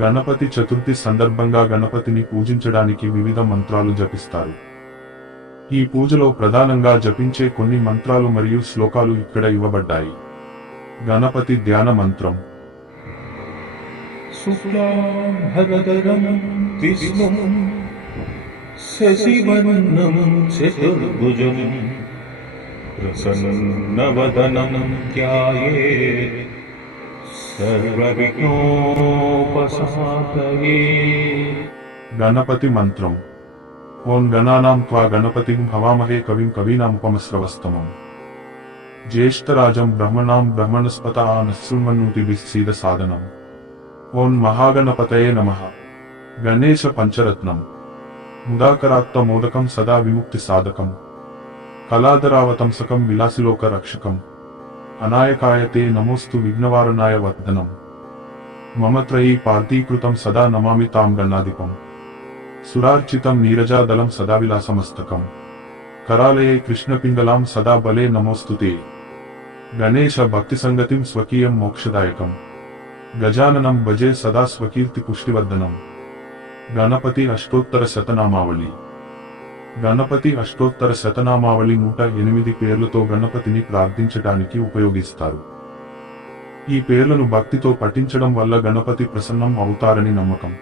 గణపతి చతుర్థి సందర్భంగా గణపతిని పూజించడానికి వివిధ మంత్రాలు జపిస్తారు. ఈ పూజలో ప్రధానంగా జపించే కొన్ని మంత్రాలు మరియు శ్లోకాలు ఇక్కడ ఇవ్వబడ్డాయి. గణపతి ధ్యాన మంత్రం. శుక్లాంబరధరం విష్ణుం శశివర్ణం చతుర్భుజం ప్రసన్నవదనం ధ్యాయేత్ సర్వవిఘ్నోపశాంతయే. గణపతి మంత్రం. ఓం గణానాం త్వా గణపతిం హవామహే కవిం కవీనాముపమశ్రవస్తమం జ్యేష్ఠరాజం బ్రహ్మణాం బ్రహ్మణస్పత నశృణ్వన్నోతిభిః సీద సాధనం. ఓం మహాగణపతయే నమః. గణేశ పంచరత్నం. ముదాకరాత్త మోదకం సదా విముక్తి సాధకం కళాధరావతంసకం విలాసిలోక రక్షకం అనాయకాయ తే నమోస్తు విఘ్నవారణాయ వర్ధనం. మమ త్రయీ పార్థీకృతం సదా నమామి తాం గణాధిపం సురార్చితం నీరజాదలం సదా విలాసమస్తకం కరాలయే కృష్ణపింగళాం సదా బలే నమోస్తుతే. గణేశ భక్తి సంగతిం స్వకీయం మోక్షదాయకం గజాననం భజే సదా స్వకీర్తి పుష్టివర్ధనం. గణపతి అష్టోత్తర శతనామావళి. గణపతి అష్టోత్తర శతనామావళి 108 పేర్లతో గణపతిని ప్రార్థించడానికి ఉపయోగిస్తారు. ఈ పేర్లను భక్తితో పఠించడం వల్ల గణపతి ప్రసన్నం అవుతారని నమ్మకం.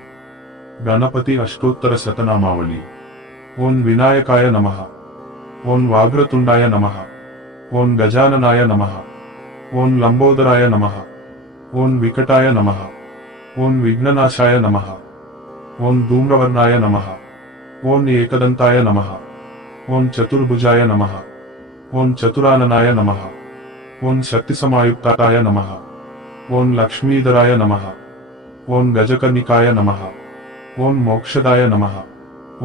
గణపతి అష్టోత్తర శతనామావళి. ఓం వినాయకాయ నమః. ఓం వాగ్రతుండాయ నమః. ఓం గజాననాయ నమః. ఓం లంబోదరాయ నమః. ఓం వికటాయ నమః. ఓం విఘ్ననాశాయ నమః. ఓం ధూమ్రవర్ణాయ నమః. ఓం ఏకదంతాయ నమః. ఓం చతుర్భుజాయ నమః. ఓం చతురాననాయ నమః. ఓం శక్తిసమాయుక్తాయ నమః. ఓం లక్ష్మీధరాయ నమః. ఓం గజకర్ణికాయ నమః. ఓం మోక్షదాయ నమః.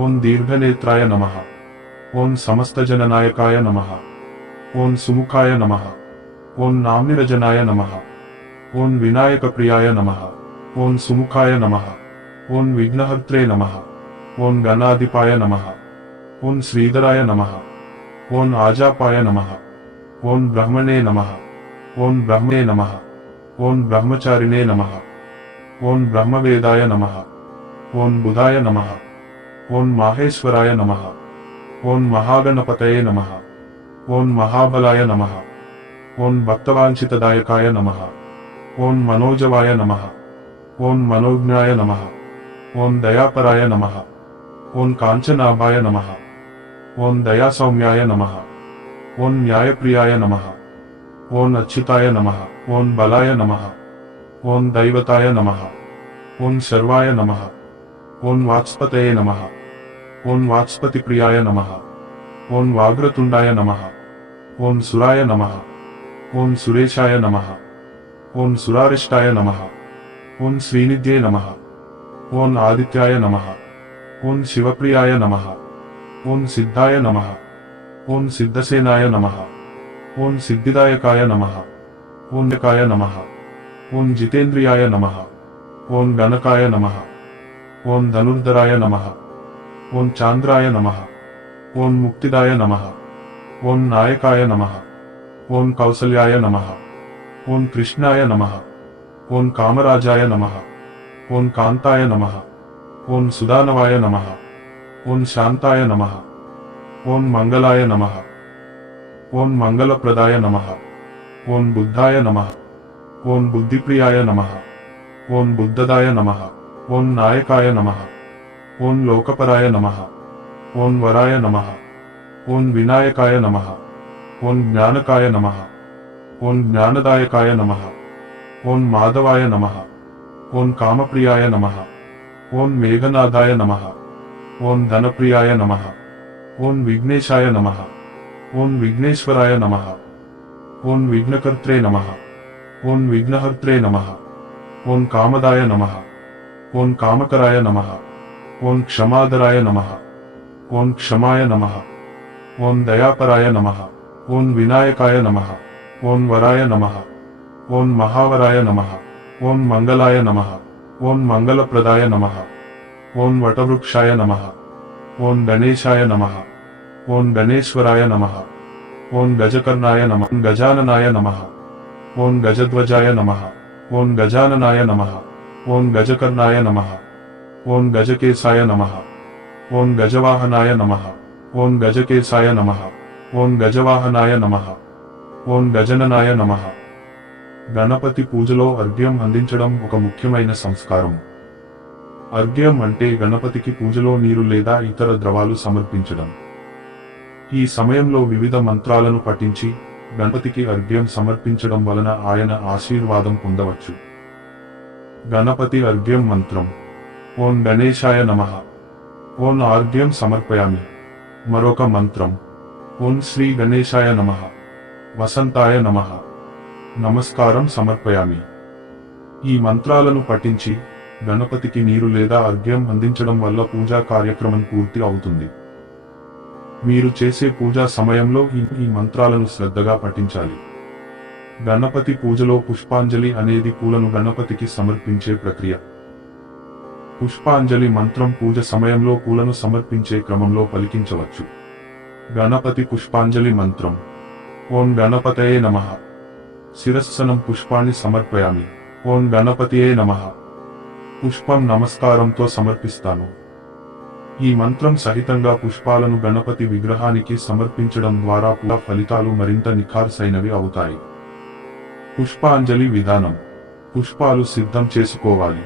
ఓం దీర్ఘనేత్రాయ నమః. ఓం సమస్తజననాయకాయ నమః. ఓం సుముఖాయ నమః. ఓం నామ్నిరజనాయ నమః. ఓం వినాయక ప్రియాయ నమః. ఓం సుముఖాయ నమః. ఓం విఘ్నహర్త్రే నమః. ఓం గణాధిపాయ నమః. ఓం శ్రీధరాయ నమః. ఓం ఆజాపాయ నమః. ఓం బ్రహ్మణే నమః. ఓం బ్రహ్మే నమః. ఓం బ్రహ్మచారిణే నమః. ఓం బ్రహ్మవేదాయ నమః. ఓం బుధాయ నమః. ఓం మాహేశ్వరాయ నమః. ఓం మహాగణపతయే నమః. ఓం మహాబలాయ నమః. ఓం భక్తవాంఛితదాయకాయ నమః. ఓం మనోజవాయ నమః. ఓం మనోజ్ఞాయ నమః. ఓం దయాపరాయ నమః. ఓం కాంచనాభాయ నమః. ఓం దయాసౌమ్యాయ నమః. ఓం న్యాయప్రియాయ నమః. ఓం అచ్యుతాయ నమః. ఓం బలాయ నమః. ఓం దైవతాయ నమః. ఓం శర్వాయ నమః. ఓం వాక్స్పతయే నమః. ఓం వాక్స్పతి ప్రియాయ నమః. ఓం వాగ్రతుండాయ నమః. ఓం సురాయ నమః. ఓం సురేశాయ నమః. ఓం సురారిష్టాయ నమః. ఓం శ్రీనిధ్యే నమః. ఓం ఆదిత్యాయ నమః. ఓం శివప్రియాయ నమః. ఓం సిద్ధాయ నమః. ఓం సిద్ధసేనాయ నమః. ఓం సిద్ధిదాయకాయ నమః. ఓం కాయ నమః. ఓం జితేంద్రియాయ నమః. ఓం గణకాయ నమః. ఓం ధనుర్ధరాయ నమః. ఓం చాంద్రాయ నమః. ఓం ముక్తిదాయ నమః. ఓం నాయకాయ నమః. ఓం కౌసల్యాయ నమః. ఓం కృష్ణాయ నమః. ఓం కామరాజాయ నమః. ఓం కాంతాయ నమః. ఓం సుదానవాయ నమః. ఓం శాంతాయ నమః. ఓం మంగళాయ నమః. ఓం మంగళప్రదాయ నమః. ఓం బుద్ధాయ నమః. ఓం బుద్ధిప్రియాయ నమః. ఓం బుద్ధదాయ నమః. ఓం నాయకాయ నమః. ఓం లోకపరాయ నమః. ఓం వరాయ నమః. ఓం వినాయకాయ నమః. ఓం జ్ఞానకాయ నమః. ఓం జ్ఞానదాయకాయ నమః. ఓం మాధవాయ నమః. ఓం కామప్రియాయ నమః. ఓం మేఘనాదాయ నమః. ఓం ధనప్రియాయ నమః. ఓం విఘ్నేశాయ నమః. ఓం విఘ్నేశ్వరాయ నమః. ఓం విఘ్నకర్త్రే నమః. ఓం విఘ్నహర్త్రే నమః. ఓం కామదాయ నమః. ఓం కామకరాయ నమః. ఓం క్షమాదరాయ నమః. ఓం క్షమాయ నమః. ఓం దయాపరాయ నమః. ఓం వినాయకాయ నమః. ఓం వరాయ నమః. ఓం మహావరాయ నమః. ఓం మంగళాయ నమః. ఓం మంగళప్రదాయ నమః. ఓం వటవృక్షాయ నమః. ఓం గణేశాయ నమః. ఓం గణేశ్వరాయ నమః. ఓం గజకర్ణాయ నమః. గజాననాయ నమః. ఓం గజధ్వజాయ నమః. ఓం గజాననాయ నమః. ఓం గజకర్ణాయ నమః. ఓం గజకేశాయ నమః. ఓం గజవాహనాయ నమః. ఓం గజకేశాయ నమః. ఓం గజవాహనాయ నమః. ఓం గజననాయ నమః. గణపతి పూజలో అర్ఘ్యం అందించడం ఒక ముఖ్యమైన సంస్కారం. అర్ఘ్యం అంటే గణపతికి పూజలో నీరు లేదా ఇతర ద్రవాలు సమర్పించడం. ఈ సమయంలో వివిధ మంత్రాలను పఠించి గణపతికి అర్ఘ్యం సమర్పించడం వలన ఆయన ఆశీర్వాదం పొందవచ్చు. గణపతి అర్ఘ్యం మంత్రం. ఓం గణేశాయ నమః. ఓం అర్ఘ్యం సమర్పయామి. మరొక మంత్రం. ఓం శ్రీ గణేశాయ నమః. వసంతాయ నమః. నమస్కారం సమర్పయామి. ఈ మంత్రాలను పఠించి గణపతికి నీరు లేదా అర్ఘ్యం అందించడం వల్ల పూజా కార్యక్రమం పూర్తి అవుతుంది. మీరు చేసే పూజా సమయంలో ఈ మంత్రాలను శ్రద్ధగా పఠించాలి. గణపతి పూజలో పుష్పాంజలి అనేది పూలను గణపతికి సమర్పించే ప్రక్రియ. పుష్పాంజలి మంత్రం పూజ సమయంలో పూలను సమర్పించే క్రమంలో పలికించవచ్చు. గణపతి పుష్పాంజలి మంత్రం. ఓం గణపతయే నమః. శిరస్సనం పుష్పాన్ని సమర్పయామి. ఓం గణపతియే నమః. పుష్పం నమస్కారంతో సమర్పిస్తాను. ఈ మంత్రం సహితంగా పుష్పాలను గణపతి విగ్రహానికి సమర్పించడం ద్వారా పూజ ఫలితాలు మరింత నిఖార్సైనవి అవుతాయి. పుష్పాంజలి విధానం. పుష్పాలు సిద్ధం చేసుకోవాలి.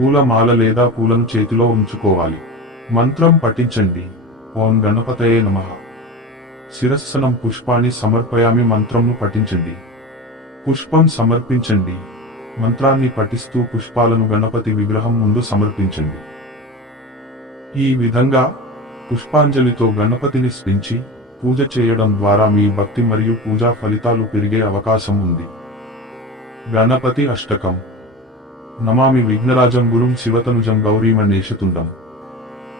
పూల మాల లేదా పూలను చేతిలో ఉంచుకోవాలి. మంత్రం పఠించండి. ఓం గణపతయే నమః. శిరస్సనం పుష్పాన్ని సమర్పయామి మంత్రంను పఠించండి. పుష్పం సమర్పించండి. మంత్రాన్ని పఠిస్తూ పుష్పాలను గణపతి విగ్రహం ముందు సమర్పించండి. ఈ విధంగా పుష్పాంజలితో గణపతిని స్మరించి పూజ చేయడం ద్వారా మీ భక్తి మరియు పూజా ఫలితాలు పెరిగే అవకాశం ఉంది. గణపతి అష్టకం. నమామి విఘ్నరాజం గురుం శివతనుజం గౌరీమణేశతుండం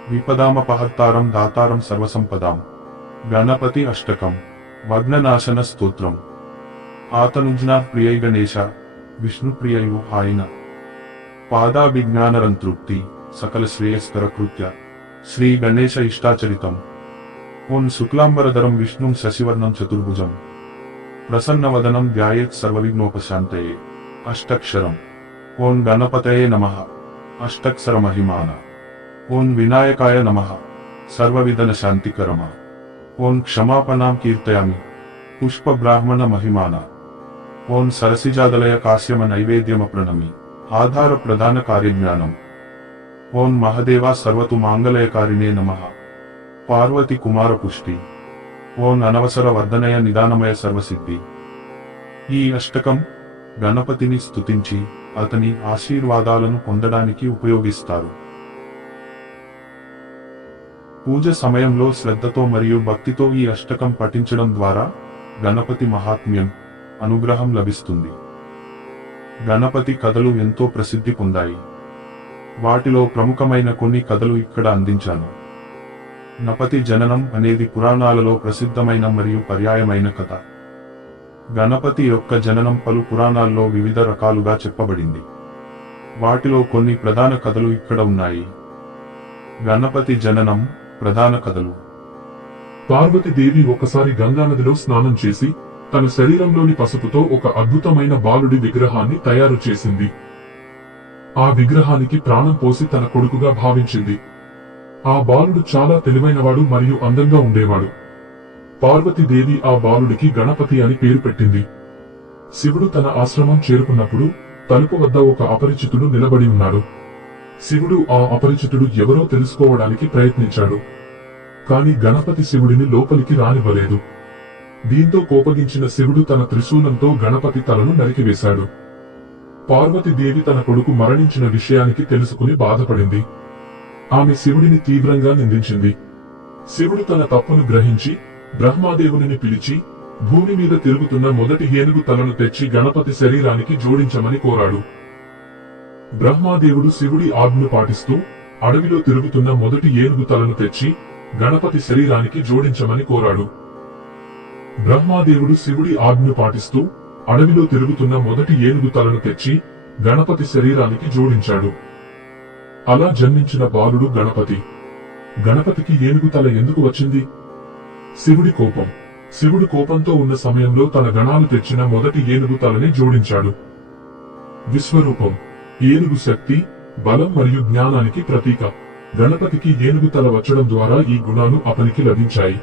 విపదామపహర్తారం దాతారం సర్వసంపదాం. గణపతి అష్టకం. వగ్ననాశన స్తోత్రం. ఆతనుజ్ఞా ప్రియై గణేశ విష్ణుప్రియయు ఆయన పాదాభిజ్ఞానరంతృప్తి సకల శ్రేయస్కర కృత్య శ్రీ గణేశ ఇష్టాచరితం. ఓం శుక్లాంబరధరం విష్ణుం శశివర్ణం చతుర్భుజం ప్రసన్నవదనం ధ్యాయేత్ సర్వవిఘ్నోపశాంతయే. అష్టక్షరం. ఓం గణపతయే నమః. అష్టక్షర మహిమాన. ఓం వినాయకాయ నమః. సర్వవిధన శాంతికరమ. ఓం క్షమాపణాం కీర్తయామి. పుష్ప బ్రాహ్మణ మహిమాన. ఓం సరసిజాదలయ కాశ్యమ నైవేద్యమ ప్రణమి. ఆధార ప్రధాన కార్యజ్ఞానం. ఓం మహదేవా సర్వతు మాంగళయకారిణే నమః. పార్వతి కుమార పుష్టి. ఓం అనవసర వర్ధనయ నిదానమయ సర్వసిద్ధి. ఈ అష్టకం గణపతిని స్తుతించి అతని ఆశీర్వాదాలను పొందడానికి ఉపయోగిస్తారు. పూజ సమయంలో శ్రద్ధతో మరియు భక్తితో ఈ అష్టకం పఠించడం ద్వారా గణపతి మహాత్మ్యం, అనుగ్రహం లభిస్తుంది. గణపతి కథలు ఎంతో ప్రసిద్ధి పొందాయి. వాటిలో ప్రముఖమైన కొన్ని కథలు ఇక్కడ అందించాను. గణపతి జననం అనేది పురాణాలలో ప్రసిద్ధమైన మరియు పర్యాయమైన కథ. గణపతి యొక్క జననం పలు పురాణాల్లో వివిధ రకాలుగా చెప్పబడింది. వాటిలో కొన్ని ప్రధాన కథలు ఇక్కడ ఉన్నాయి. గణపతి జననం ప్రధాన కథలు. పార్వతీదేవి ఒకసారి గంగానదిలో స్నానం చేసి తన శరీరంలోని పసుపుతో ఒక అద్భుతమైన బాలుడి విగ్రహాన్ని తయారు చేసింది. ఆ విగ్రహానికి ప్రాణం పోసి తన కొడుకుగా భావించింది. ఆ బాలుడు చాలా తెలివైనవాడు మరియు అందంగా ఉండేవాడు. పార్వతీదేవి ఆ బాలుడికి గణపతి అని పేరు పెట్టింది. శివుడు తన ఆశ్రమం చేరుకున్నప్పుడు తలుపు వద్ద ఒక అపరిచితుడు నిలబడి ఉన్నాడు. శివుడు ఆ అపరిచితుడు ఎవరో తెలుసుకోవడానికి ప్రయత్నించాడు. కాని గణపతి శివుడిని లోపలికి రానివ్వలేదు. దీంతో కోపగించిన శివుడు తన త్రిశూలంతో గణపతి తలను నరికివేశాడు. పార్వతీదేవి తన కొడుకు మరణించిన విషయానికి తెలుసుకుని బాధపడింది. ఆమె శివుడిని తీవ్రంగా నిందించింది. శివుడు తన తప్పును గ్రహించి బ్రహ్మాదేవుని పిలిచి భూమి మీద తిరుగుతున్న మొదటి ఏనుగు తలను తెచ్చి గణపతి శరీరానికి జోడించమని కోరాడు. బ్రహ్మాదేవుడు శివుడి ఆజ్ఞను పాటిస్తూ అడవిలో తిరుగుతున్న మొదటి ఏనుగు తలను తెచ్చి గణపతి శరీరానికి జోడించమని కోరాడు. బ్రహ్మాదేవుడు శివుడి ఆజ్ఞను పాటిస్తూ అడవిలో తిరుగుతున్న మొదటి ఏనుగు తలను తెచ్చి గణపతి శరీరానికి జోడించాడు. అలా జన్మించిన బాలుడు గణపతి. గణపతికి ఏనుగు తల ఎందుకు వచ్చింది? శివుడి కోపం. శివుడు కోపంతో ఉన్న సమయంలో తన గణాలు తెచ్చిన మొదటి ఏనుగు తలని జోడించాడు. విశ్వరూపం. ఏనుగు శక్తి, బలం మరియు జ్ఞానానికి ప్రతీక. గణపతికి ఏనుగు తల వచ్చడం ద్వారా ఈ గుణాలు అతనికి లభించాయి.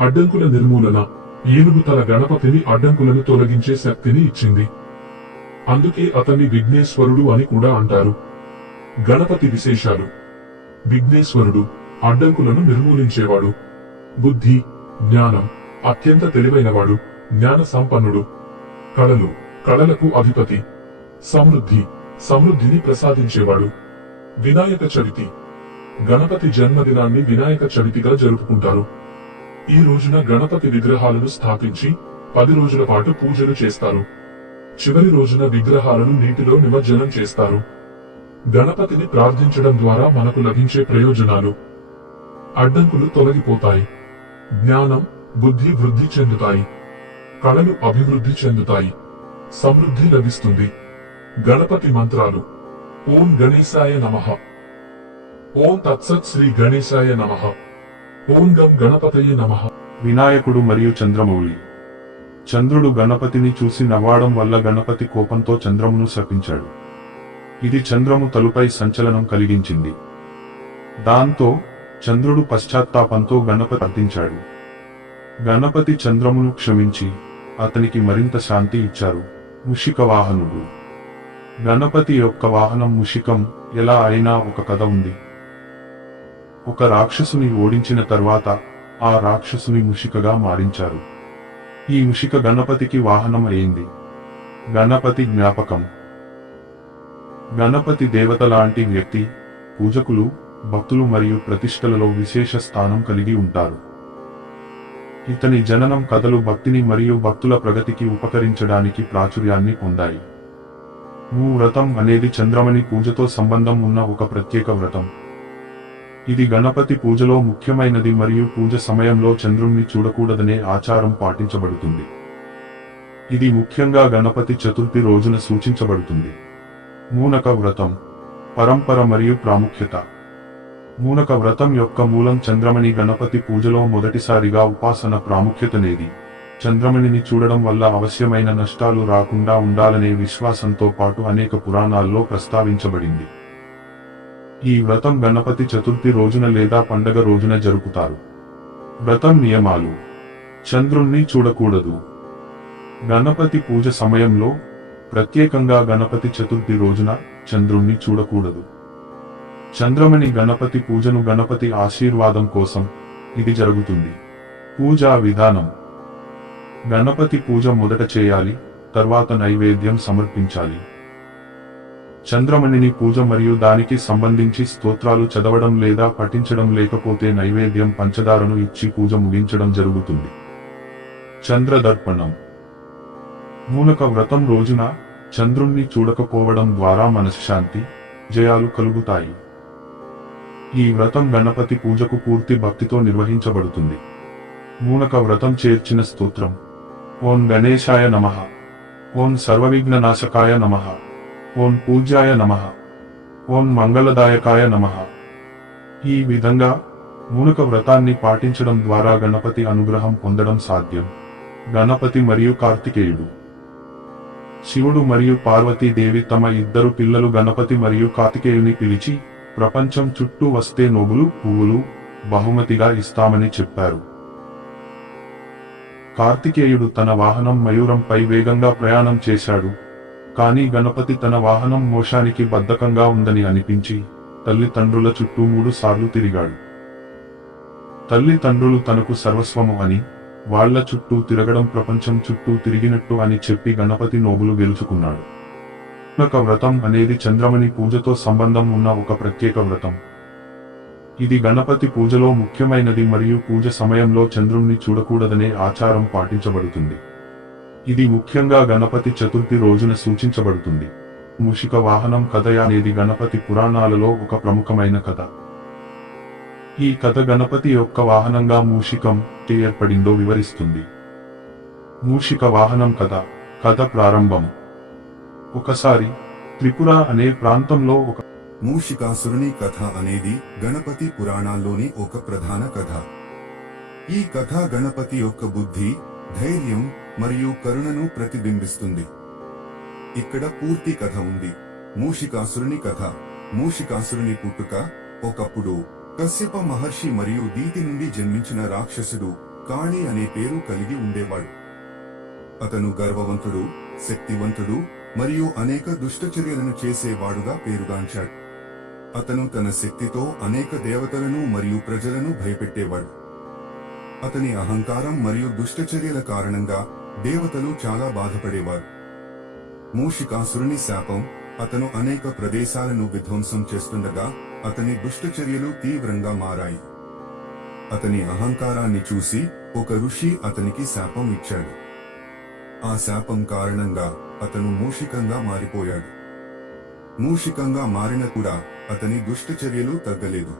అడ్డంకుల నిర్మూలన. ఏనుగు తల గణపతిని అడ్డంకులను తొలగించే శక్తిని ఇచ్చింది. అందుకే అతన్ని విఘ్నేశ్వరుడు అని కూడా అంటారు. గణపతి విశేషాలు. విఘ్నేశ్వరుడు అడ్డంకులను నిర్మూలించేవాడు. బుద్ధి, జ్ఞానం, అత్యంత తెలివైనవాడు, జ్ఞాన సంపన్నుడు. కళలు, కళలకు అధిపతి. సమృద్ధి, సమృద్ధిని ప్రసాదించేవాడు. వినాయక చవితి. గణపతి జన్మదినాన్ని వినాయక చవితిగా జరుపుకుంటారు. ఈ రోజున గణపతి విగ్రహాలను స్థాపించి 10 రోజుల పాటు పూజలు చేస్తారు. చివరి రోజున విగ్రహాలను నీటిలో నిమజ్జనం చేస్తారు. గణపతిని ప్రార్థించడం ద్వారా మనకు లభించే ప్రయోజనాలు. అడ్డంకులు తొలగిపోతాయి. జ్ఞానం, బుద్ధి వృద్ధి చెందుతాయి. కళలు అభివృద్ధి చెందుతాయి. సమృద్ధి లభిస్తుంది. గణపతి మంత్రాలు. ఓం గణేశాయ నమః. ఓం తత్సత్ శ్రీ గణేశాయ నమః. ఓం గం గణపతయే నమః. వినాయకుడు మరియు చంద్రమౌళి. చంద్రుడు గణపతిని చూసి నవ్వడం వల్ల గణపతి కోపంతో చంద్రమును శపించాడు. ఇది చంద్రము తలుపై సంచలనం కలిగించింది. దాంతో చంద్రుడు పశ్చాత్తాపంతో గణపతి ప్రార్థించాడు. గణపతి చంద్రమును క్షమించి అతనికి మరింత శాంతి ఇచ్చారు. ముషిక వాహనుడు. గణపతి యొక్క వాహనం ముషికం. ఎలా అయినా ఒక కథ ఉంది. ఒక రాక్షసుని ఓడించిన తర్వాత ఆ రాక్షసుని ముషికగా మారించారు. ఈ ముషిక గణపతికి వాహనం అయింది. గణపతి జ్ఞాపకం. గణపతి దేవత లాంటి వ్యక్తి. పూజకులు, భక్తులు మరియు ప్రతిష్టలలో విశేష స్థానం కలిగి ఉంటారు. ఇతని జననం కథలు భక్తిని మరియు భక్తుల ప్రగతికి ఉపకరించడానికి ప్రాచుర్యాన్ని పొందాయి. వ్రతం అనేది చంద్రమణి పూజతో సంబంధం ఉన్న ఒక ప్రత్యేక వ్రతం. ఇది గణపతి పూజలో ముఖ్యమైనది మరియు పూజ సమయంలో చంద్రుణ్ణి చూడకూడదనే ఆచారం పాటించబడుతుంది. ఇది ముఖ్యంగా గణపతి చతుర్థి రోజున సూచించబడుతుంది. మూనక వ్రతం. పరంపర మరియు ప్రాముఖ్యత. మూనక వ్రతం యొక్క మూలం చంద్రమణి. గణపతి పూజలో మొదటిసారిగా ఉపాసన ప్రాముఖ్యతనేది. చంద్రమణిని చూడడం వల్ల అవశ్యమైన నష్టాలు రాకుండా ఉండాలనే విశ్వాసంతో పాటు అనేక పురాణాల్లో ప్రస్తావించబడింది. ఈ వ్రతం గణపతి చతుర్థి రోజున లేదా పండగ రోజున జరుపుతారు. వ్రతం నియమాలు. చంద్రుణ్ణి చూడకూడదు. గణపతి పూజ సమయంలో, ప్రత్యేకంగా గణపతి చతుర్థి రోజున చంద్రుణ్ణి చూడకూడదు. చంద్రమణి గణపతి పూజను గణపతి ఆశీర్వాదం కోసం ఇది జరుగుతుంది. పూజా విధానం. గణపతి పూజ మొదట చేయాలి, తర్వాత నైవేద్యం సమర్పించాలి. చంద్రమణిని పూజ మరియు దానికి సంబంధించి స్తోత్రాలు చదవడం లేదా పఠించడం, లేకపోతే నైవేద్యం పంచదారను ఇచ్చి పూజ ముగించడం జరుగుతుంది. చంద్రదర్పణం. మూనక వ్రతం రోజున చంద్రుణ్ణి చూడకపోవడం ద్వారా మనశ్శాంతి, జయాలు కలుగుతాయి. ఈ వ్రతం గణపతి పూజకు పూర్తి భక్తితో నిర్వహించబడుతుంది. మూనక వ్రతం చేర్చిన స్తోత్రం. ఓం గణేశాయ నమః. ఓం సర్వవిఘ్ననాశకాయ నమః. ఓం పూజ్యాయ నమః. ఓం మంగళదాయకాయ నమః. ఈ విధంగా మూనక వ్రతాన్ని పాటించడం ద్వారా గణపతి అనుగ్రహం పొందడం సాధ్యం. గణపతి మరియు కార్తికేయుడు. శివుడు మరియు పార్వతీదేవి తమ ఇద్దరు పిల్లలు గణపతి మరియు కార్తికేయుని పిలిచి, ప్రపంచం చుట్టూ వస్తే నోబులు, పువ్వులు బహుమతిగా ఇస్తామని చెప్పారు. కార్తికేయుడు తన వాహనం మయూరంపై వేగంగా ప్రయాణం చేశాడు. కానీ గణపతి తన వాహనం మోషానికి బద్ధకంగా ఉందని అనిపించి తల్లిదండ్రుల చుట్టూ 3 సార్లు తిరిగాడు. తల్లిదండ్రులు తనకు సర్వస్వము అని, వాళ్ల చుట్టూ తిరగడం ప్రపంచం చుట్టూ తిరిగినట్టు అని చెప్పి గణపతి నోబులు గెలుచుకున్నాడు. మూనక వ్రతం అనేది చంద్రమణి పూజతో సంబంధం ఉన్న ఒక ప్రత్యేక వ్రతం. ఇది గణపతి పూజలో ముఖ్యమైనది మరియు పూజ సమయంలో చంద్రుణ్ణి చూడకూడదనే ఆచారం పాటించబడుతుంది. ఇది ముఖ్యంగా గణపతి చతుర్థి రోజున సూచించబడుతుంది. మూషిక వాహనం కథ అనేది గణపతి పురాణాలలో ఒక ప్రముఖమైన కథ. ఈ కథ గణపతి యొక్క వాహనంగా మూషికం ఏర్పడిందో వివరిస్తుంది. మూషిక వాహనం కథ. కథ ప్రారంభం. ఒకసారి త్రిపుర అనే ప్రాంతంలో ఒక మూషికాసురుని కథ అనేది గణపతి పురాణాల్లోని ఒక ప్రధాన కథ. ఈ కథ గణపతి యొక్క బుద్ధి, ధైర్యం మరియు కరుణను ప్రతిబింబిస్తుంది. ఇక్కడ పూర్తి కథ ఉంది. మూషికాసురుని కథ. మూషికాసురుని పుట్టుక. ఒకప్పుడు కశ్యప మహర్షి మరియు దీతి నుండి జన్మించిన రాక్షసుడు కాళి అనే పేరు కలిగి ఉండేవాడు. అతను గర్వవంతుడు, శక్తివంతుడు మరియు అనేక దుష్టచర్యలను చేసేవాడుగా పేరుగాంచాడు. అతను తన శక్తితో అనేక దేవతలను మరియు ప్రజలను భయపెట్టేవాడు. అతని అహంకారం మరియు దుష్టచర్యల కారణంగా దేవతలు చాలా బాధపడేవారు. మూషికాసురుని శాపం. అతను అనేక ప్రదేశాలను విధ్వంసం చేస్తుండగా అతని దుష్టచర్యలు తీవ్రంగా మారాయి. అతని అహంకారాన్ని చూసి ఒక ఋషి అతనికి శాపం ఇచ్చాడు. ఆ శాపం కారణంగా అతను మూషికంగా మారిపోయాడు. మూషికంగా మారిన కూడా అతని దుష్టచర్యలు తగ్గలేదు.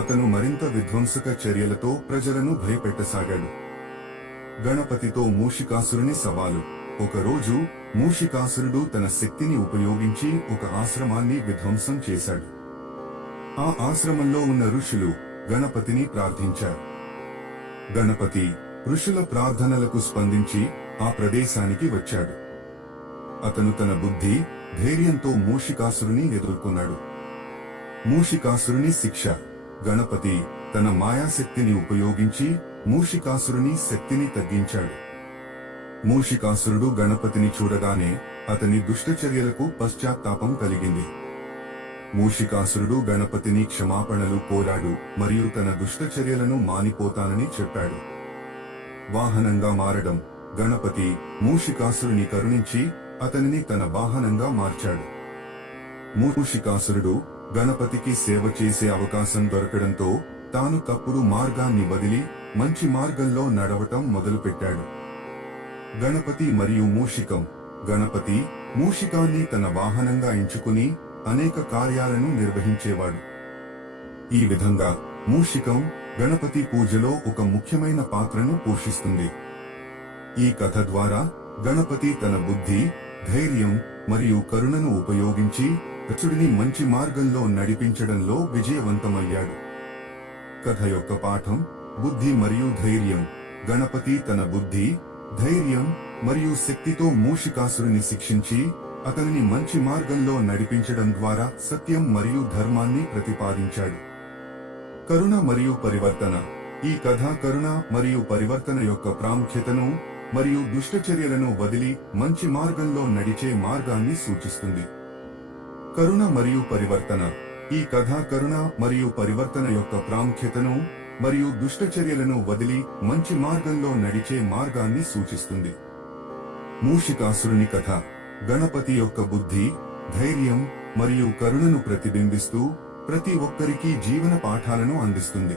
అతను మరింత విధ్వంసక చర్యలతో ప్రజలను భయపెట్టసాగాడు. గణపతితో మూషికాసురుని సవాలు. ఒకరోజు మూషికాసురుడు తన శక్తిని ఉపయోగించి ఒక ఆశ్రమాన్ని విధ్వంసం చేశాడు. ఆ ఆశ్రమంలో ఉన్న ఋషులు గణపతిని ప్రార్థించారు. గణపతి ఋషుల ప్రార్థనలకు స్పందించి ఆ ప్రదేశానికి వచ్చాడు. అతను తన బుద్ధి, ధైర్యంతో మూషికాసురుని ఎదుర్కొన్నాడు. మూషికాసురుని శిక్ష. గణపతి తన మాయాశక్తిని ఉపయోగించి మూషికాసురుని శక్తిని తగ్గించాడు. మూషికాసురుడు గణపతిని చూడగానే అతని దుష్టచర్యలకు పశ్చాత్తాపం కలిగింది. మూషికాసురుడు గణపతిని క్షమాపణలు కోరాడు మరియు తన దుష్టచర్యలను మానిపోతానని చెప్పాడు. వాహనంగా మారడం. గణపతి మూషికాసురుని కరుణించి అతనిని తన వాహనంగా మార్చాడు. మూషికాసురుడు గణపతికి సేవ చేసే అవకాశం దొరకడంతో తాను తప్పుడు మార్గాన్ని వదిలి మంచి మార్గంలో నడవటం మొదలుపెట్టాడు. గణపతి మరియు మూషికం. గణపతి మూషికాన్ని తన వాహనంగా ఎంచుకుని అనేక కార్యాలను నిర్వహించేవాడు. ఈ విధంగా మూషికం గణపతి పూజలో ఒక ముఖ్యమైన పాత్రను పోషిస్తుంది. ఈ కథ ద్వారా గణపతి తన బుద్ధి, ధైర్యం మరియు కరుణను ఉపయోగించి రచుడిని మంచి మార్గంలో నడిపించడంలో విజయవంతమయ్యాడు. కథ యొక్క పాఠం: బుద్ధి మరియు ధైర్యం. గణపతి తన బుద్ధి, ధైర్యం మరియు శక్తితో మూషికాసురుని శిక్షించి అతనిని మంచి మార్గంలో నడిపించడం ద్వారా సత్యం మరియు ధర్మాన్ని ప్రతిపాదించాడు. కరుణ మరియు పరివర్తన. ఈ కథ కరుణ మరియు పరివర్తన యొక్క ప్రాముఖ్యతను మరియు దుష్టచర్యలను వదిలి మంచి మార్గంలో నడిచే మార్గాన్ని సూచిస్తుంది. కరుణ మరియు పరివర్తన. ఈ కథ కరుణ మరియు పరివర్తన యొక్క ప్రాముఖ్యతను మరియు దుష్టచర్యలను వదిలి మంచి మార్గంలో నడిచే మార్గాన్ని సూచిస్తుంది. మూషికాసురుని కథ గణపతి యొక్క బుద్ధి, ధైర్యం మరియు కరుణను ప్రతిబింబిస్తూ ప్రతి ఒక్కరికి జీవన పాఠాలను అందిస్తుంది.